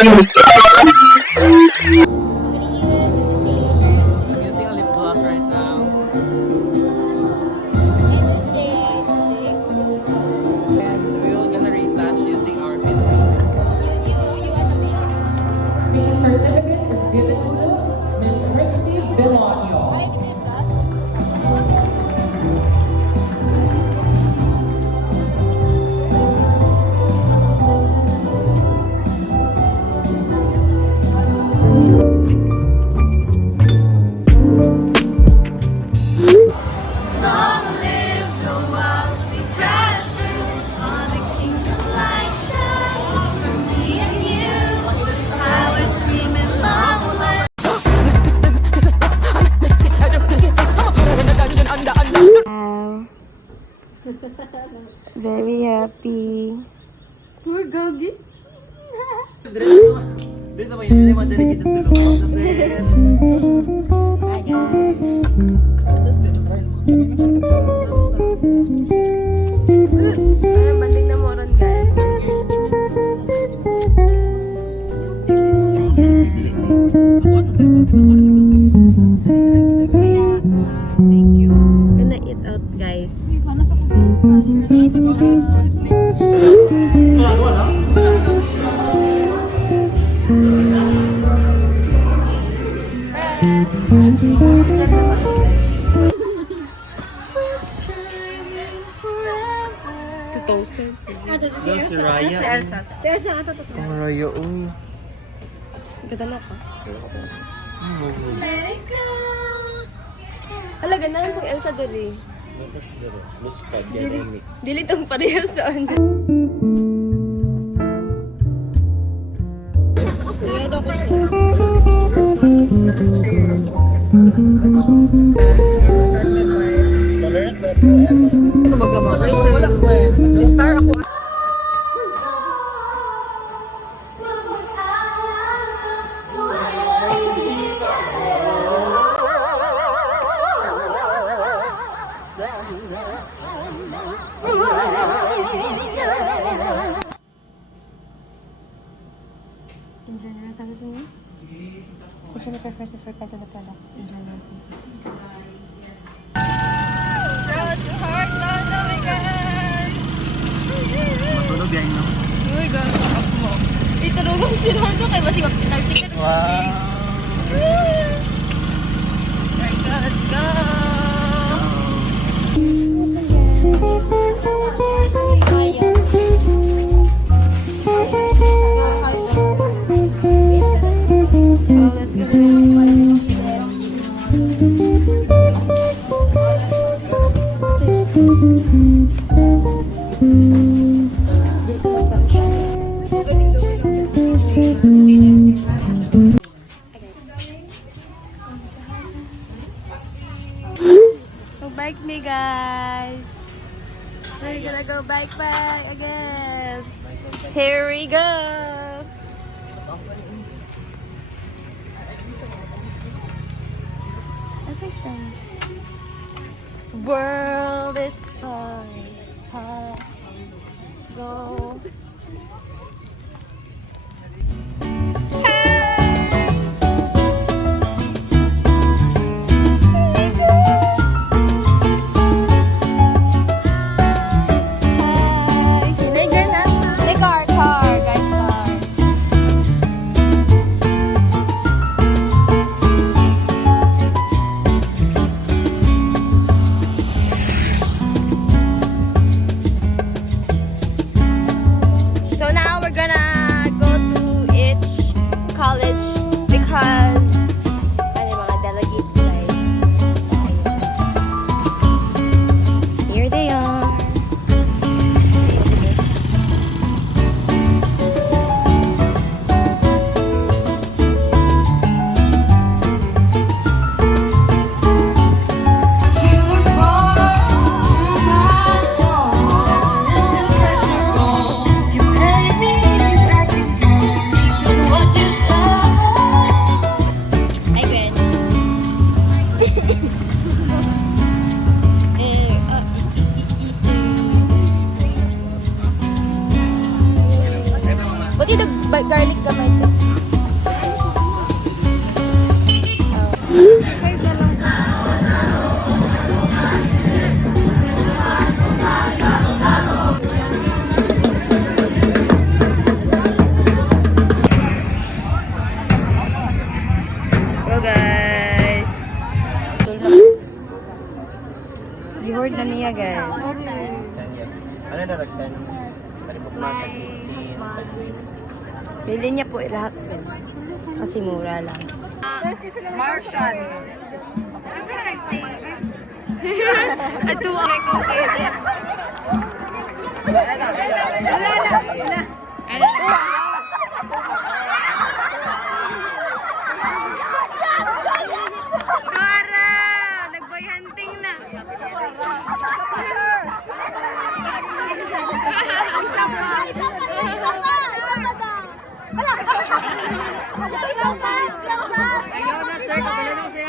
using a lip gloss right now. And we're gonna retouch using our pencil. Senior certificate is given to Miss Trixie Villanio. Very happy. We're gagi. Dito naman yun, hindi madali kita sulong. Hi guys. Ay, banding na mo ron guys. Thank you. Gonna eat out guys. Si Raya. Si Elsa. Si Elsa ata to. Ang Raya, uy. Ganda na ka. Let it go. Ala, ganahan kong Elsa dali. Dili tong parehas doon. Iyado ko siya. Si Star ako. In general, sabi sa inyo? Special preferences for Penta the products. In general, sabi sa inyo. Proud to heart, Lord, oh my God! Masunog yan, no? Oh my God, sakap mo. Iturungan si Rondo kay Masing Mapinag-sikat. Wow! Alright, go, let's go! Bike me guys. We're gonna go bike again. Here we go. That's nice then. World is fine. Let's go. garlic gamay to. Go guys. Reward na niya guys. Ano na nagtan? Bili niya po lahat. Kasi mura lang. Martian. Ito ang recommended. Suara! Nag-boy hunting na. Ayaw na sir, kabalo na siya.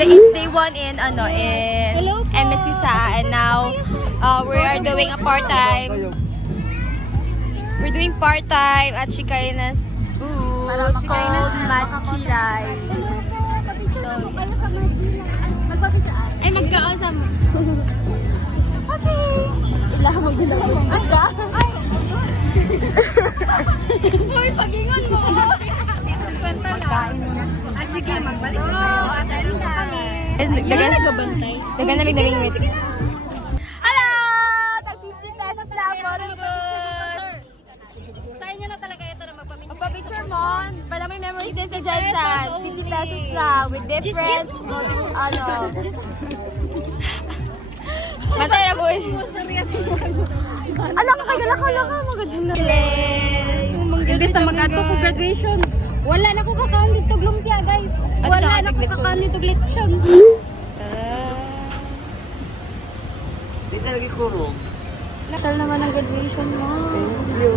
It's day 1 in MSC SA, and now we are doing a part-time. We're doing part-time at Chikainas Booth called Matkilay. So, ay magkaon sa mo. Okay. Ilah mo ginagod. Aga? Hoy, pagingon mo. 50 lang. Sige, magbalik na. Atay sa kami. Dagan na kabantay. Dagan na nagdaling music. Hello! Tag 50 pesos lang for the good. Sa inyo na talaga ito na magpapicture. Magpapicture mo. Para may memories din sa Jansan. 50 pesos lang with different Matay na boy. Ala ka kagala ka lang ka. Magandang na. Imbes na mag-ato ko graduation. Wala na ko kakaon dito lumpia guys. Wala na ko kakaon dito lechon. Di talaga kurog. Nasal naman ang graduation mo. Thank you.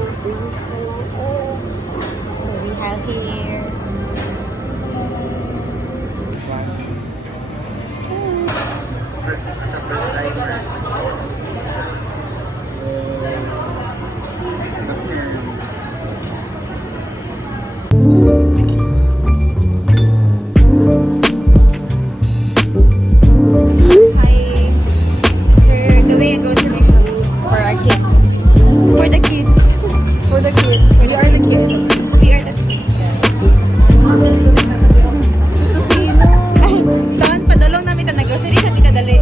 So we have here. Sa first timer. We're doing a grocery for our kids. For the kids. For the kids. We are the kids. We are the kids. Kusino. Ay, kawan padulong namin ito na grocery sa tikadali.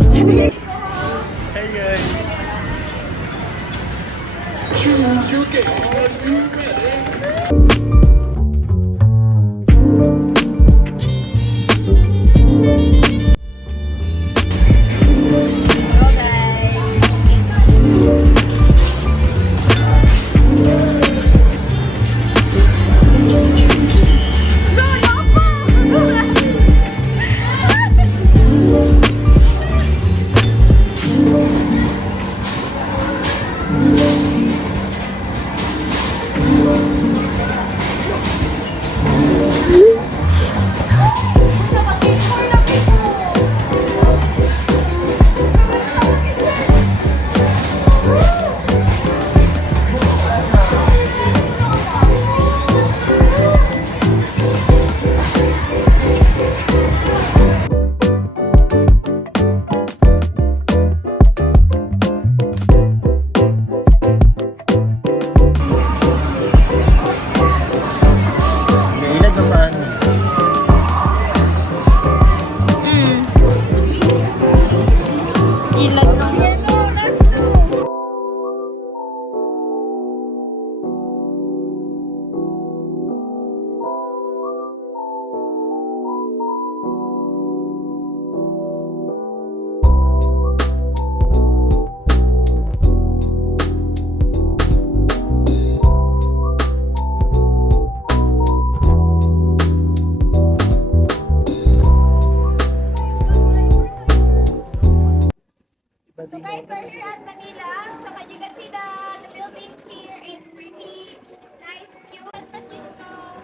So guys, we're here at Manila. So as you can see the buildings here is pretty nice view. San Francisco.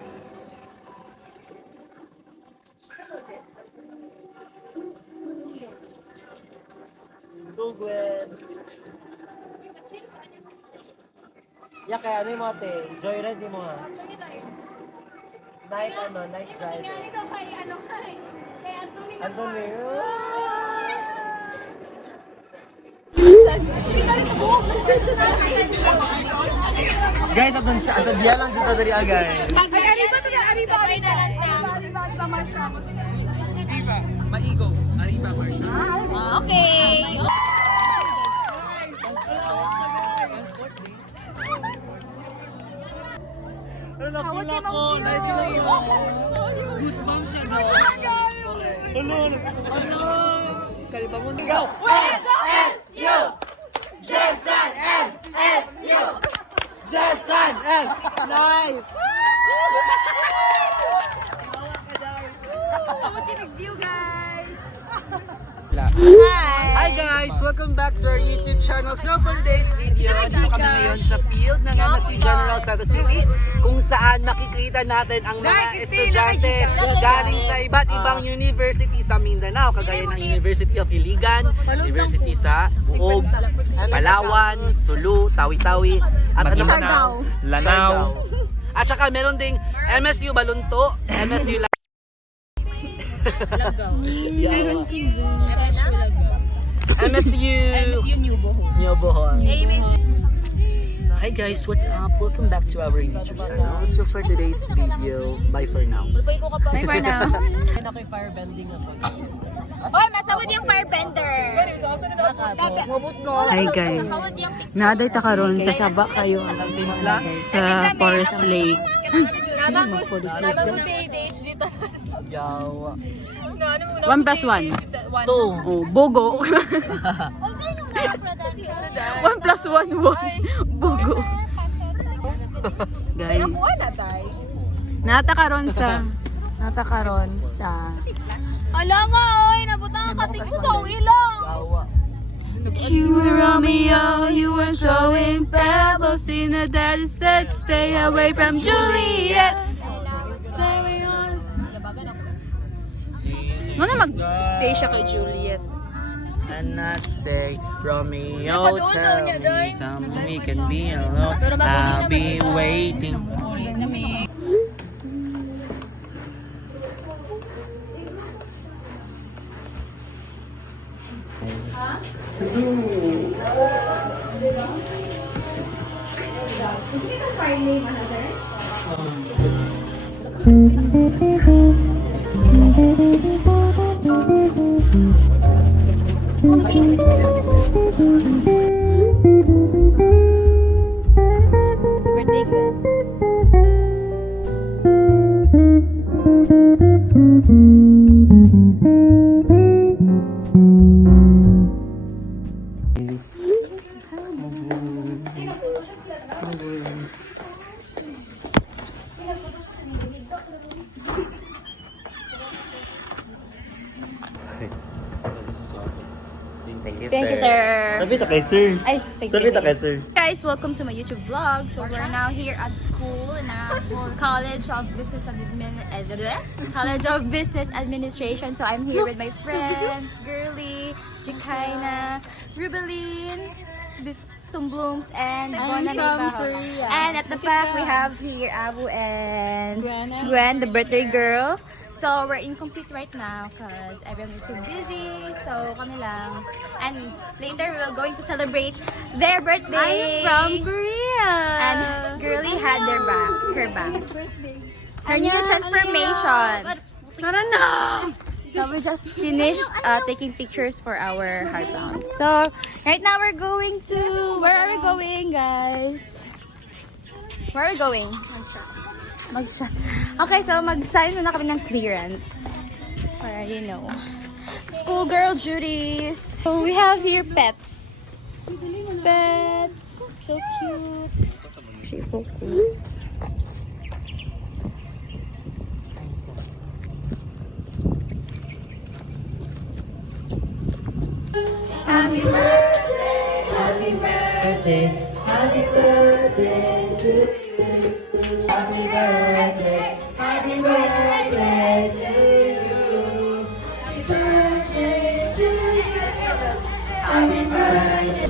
Go, Gwen. Ya, kaya ano yung mga te? Joyride yung mga. Night drive. Nangyari daw kay kay Anthony. Anthony. Guys, ato dia lang siya dari agay. Arriba, maigo. Arriba, Marsha. Okay. Ano na pula ko? Nice na yun. Goosebumps siya. Ano? Kalibangon. Go! SSU! Jensen NSU! Jensen N! Nice! Hi guys! Welcome back to our YouTube channel. So for today's video, dito kami ngayon sa field ng MSU General Santos City kung saan makikita natin ang mga estudyante galing sa iba't ibang university sa Mindanao, kagaya ng University of Iligan, University sa Buog, Palawan, Sulu, Tawi-Tawi, at Siargao. Lanao. At saka meron ding MSU Balunto, MSU MSU New Bohol. Hi guys, what's up? Welcome back to our YouTube channel. So for today's video, bye for now. Bye for now. Ako'y firebending ako. Oy, masawad yung firebender. Hi guys. Naday ta karon sa Saba kayo sa Forest Lake. Yawa. 1+1. 2. Oh, Bogo. 1+1 Bogo. Guys. Nata karon sa Ala nga, oy, nabutang ang kating ko sa ilong. Yawa. You were Romeo, you were throwing pebbles in the desert. Stay away from Juliet. Ano mag-stay siya kay Juliet? And I say, Romeo, tell me something we can be alone. I'll be waiting. Thank you, sir. Sabi ta kay sir. Ay, Sabi ta kay sir. Guys, welcome to my YouTube vlog. So we're now here at school in College of Business Administration. So I'm here with my friends, Girly, Shikaina, Rubeline, Tumblooms, and Bona Libaho. And at the back we have here Abu and Gwen, the birthday girl. So we're incomplete right now because everyone is so busy. So kami lang. And later we will going to celebrate their birthday. I'm from Korea. And Girly had her bangs. Her new transformation. Tara na! So we just finished taking pictures for our heartbound. So right now we're going to, where are we going, guys? Where are we going? Mag-shot. Okay, so mag-sign muna kami ng clearance. Para you know. Schoolgirl duties. So we have here pets. Pets. So cute. She focus. Happy birthday, Happy birthday, happy birthday to you. Happy birthday, happy birthday to you. Happy birthday to you. Happy birthday.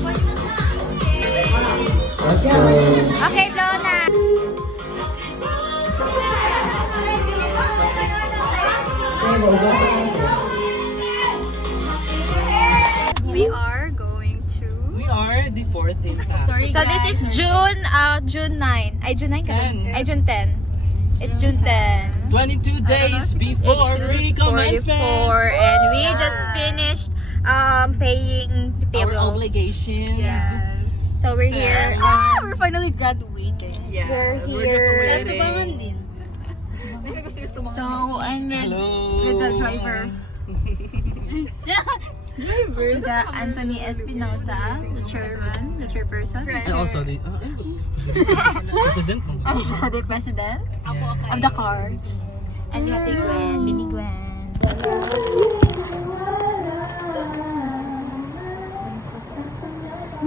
Let's go. Okay, Lona. We are going to... We are the fourth impact. So this is June 9. Ay, June 9 ka Ten. Ay, June 10. It's June 10. 22 days before recommencement. And we just finished paying the Our bills. obligations. So we're here. We're finally graduating. Yeah, We're we're just here. waiting. So I'm with Hello. the drivers. The Anthony Espinosa, the chairperson. And also the president. Also the president of the car. And we have the Gwen, Mini Gwen.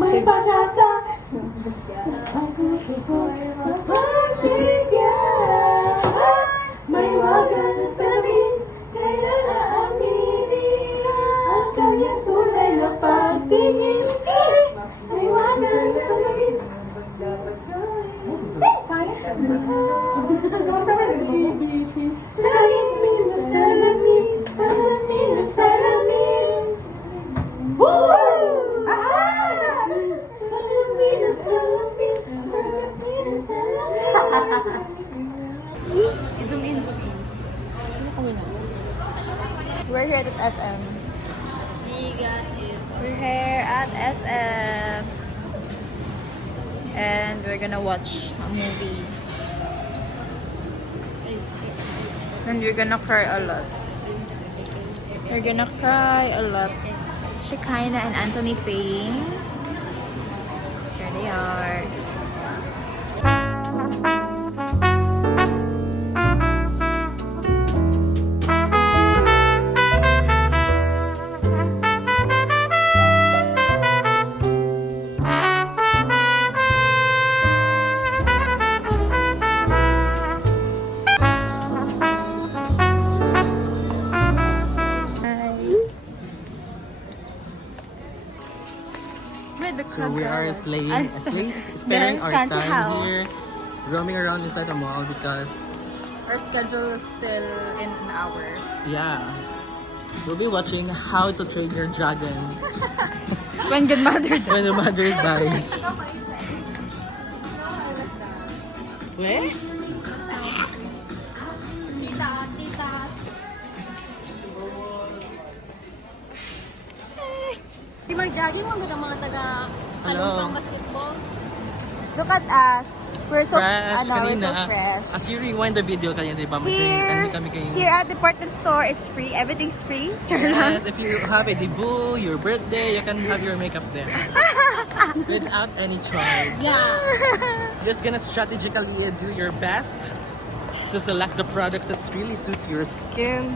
May pag-asa ang puso ko'y mapagigyan. May wagas sa salamin, kaya naaminin ang kanyang tunay na pagtingin. May wagas sa salamin. Salamin na salamin, salamin na salamin. Woo! We're here at SM. We're here at SM. And we're gonna watch a movie. And we're gonna cry a lot. We're gonna cry a lot. Shekinah and Anthony paying. Here they are. So we are spending our Fancy time how? here, roaming around inside the mall because, Our schedule is still in an hour. yeah, we'll be watching How to Train Your Dragon When good mother dies. when the mother dies. Where? Di mag-jogging mo ang mga taga Hello. basketball. Look at us. We're so Fresh we're so kanina. fresh. As you rewind the video kanina, di ba? Here, Kami kayo. here at department store, it's free. Everything's free. Turn And if you have a debut, your birthday, you can have your makeup there. Without any charge. Yeah. Just gonna strategically do your best to select the products that really suits your skin.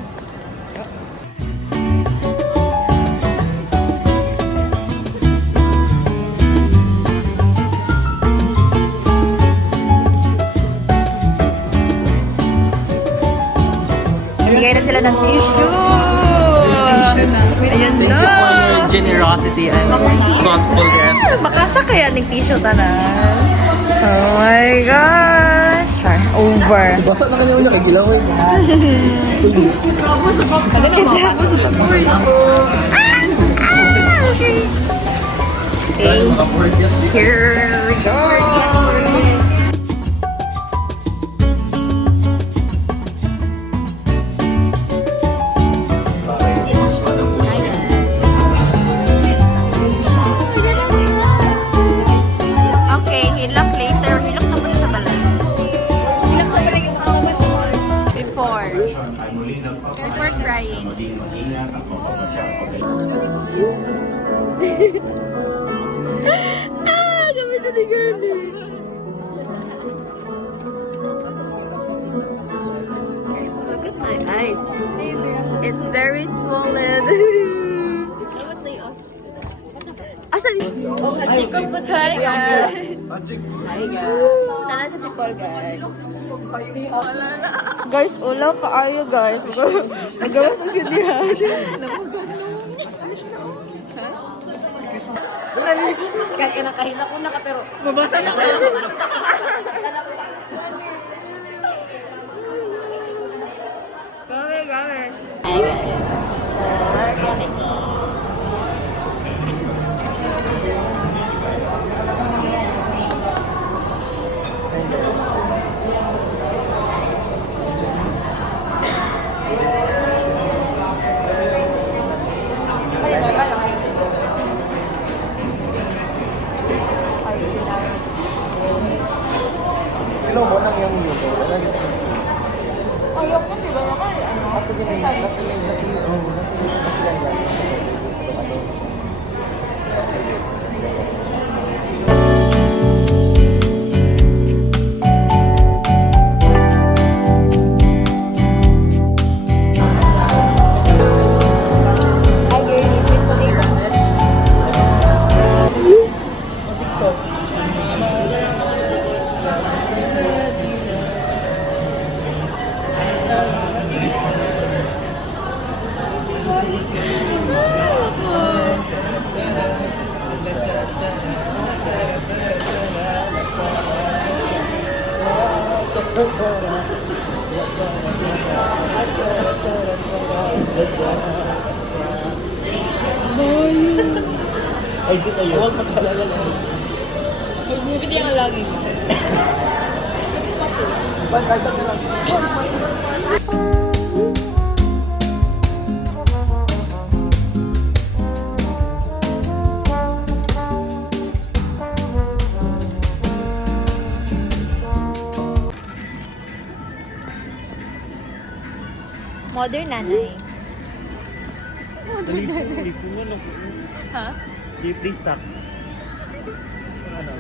Bigay na sila ng tissue. Ayun Thank na. you for your generosity and thoughtfulness. Baka siya kaya ng tissue tanan. Oh my gosh. Over. Basa na kanya unya kay Gilaway. Okay. Here we go. Okay, hilak later. Hilak na muna sa balay. Hilak sa balay yung kakabas mo. Before crying. Kami na ni Girlie. Look at my eyes. It's very swollen. Nasaan? Chico po tayo, guys. Sana siya si Paul, guys. Guys, ulaw kaayo, guys. Magawas ang sindihan. Kaya nakahina ko na ka pero Mabasa na kayo. Gawin. Hi, guys. We're gonna eat. Hello mo nang yung yuko. Wala dito. Ayaw ko, di ba naman? Ato gini, Hi, girlie. Sweet potato. Ay, di kayo. Huwag magkalala na. Bumibili ang lagi. Pantagtag na lang. Modern nanay. Ha? Please stop. Ano?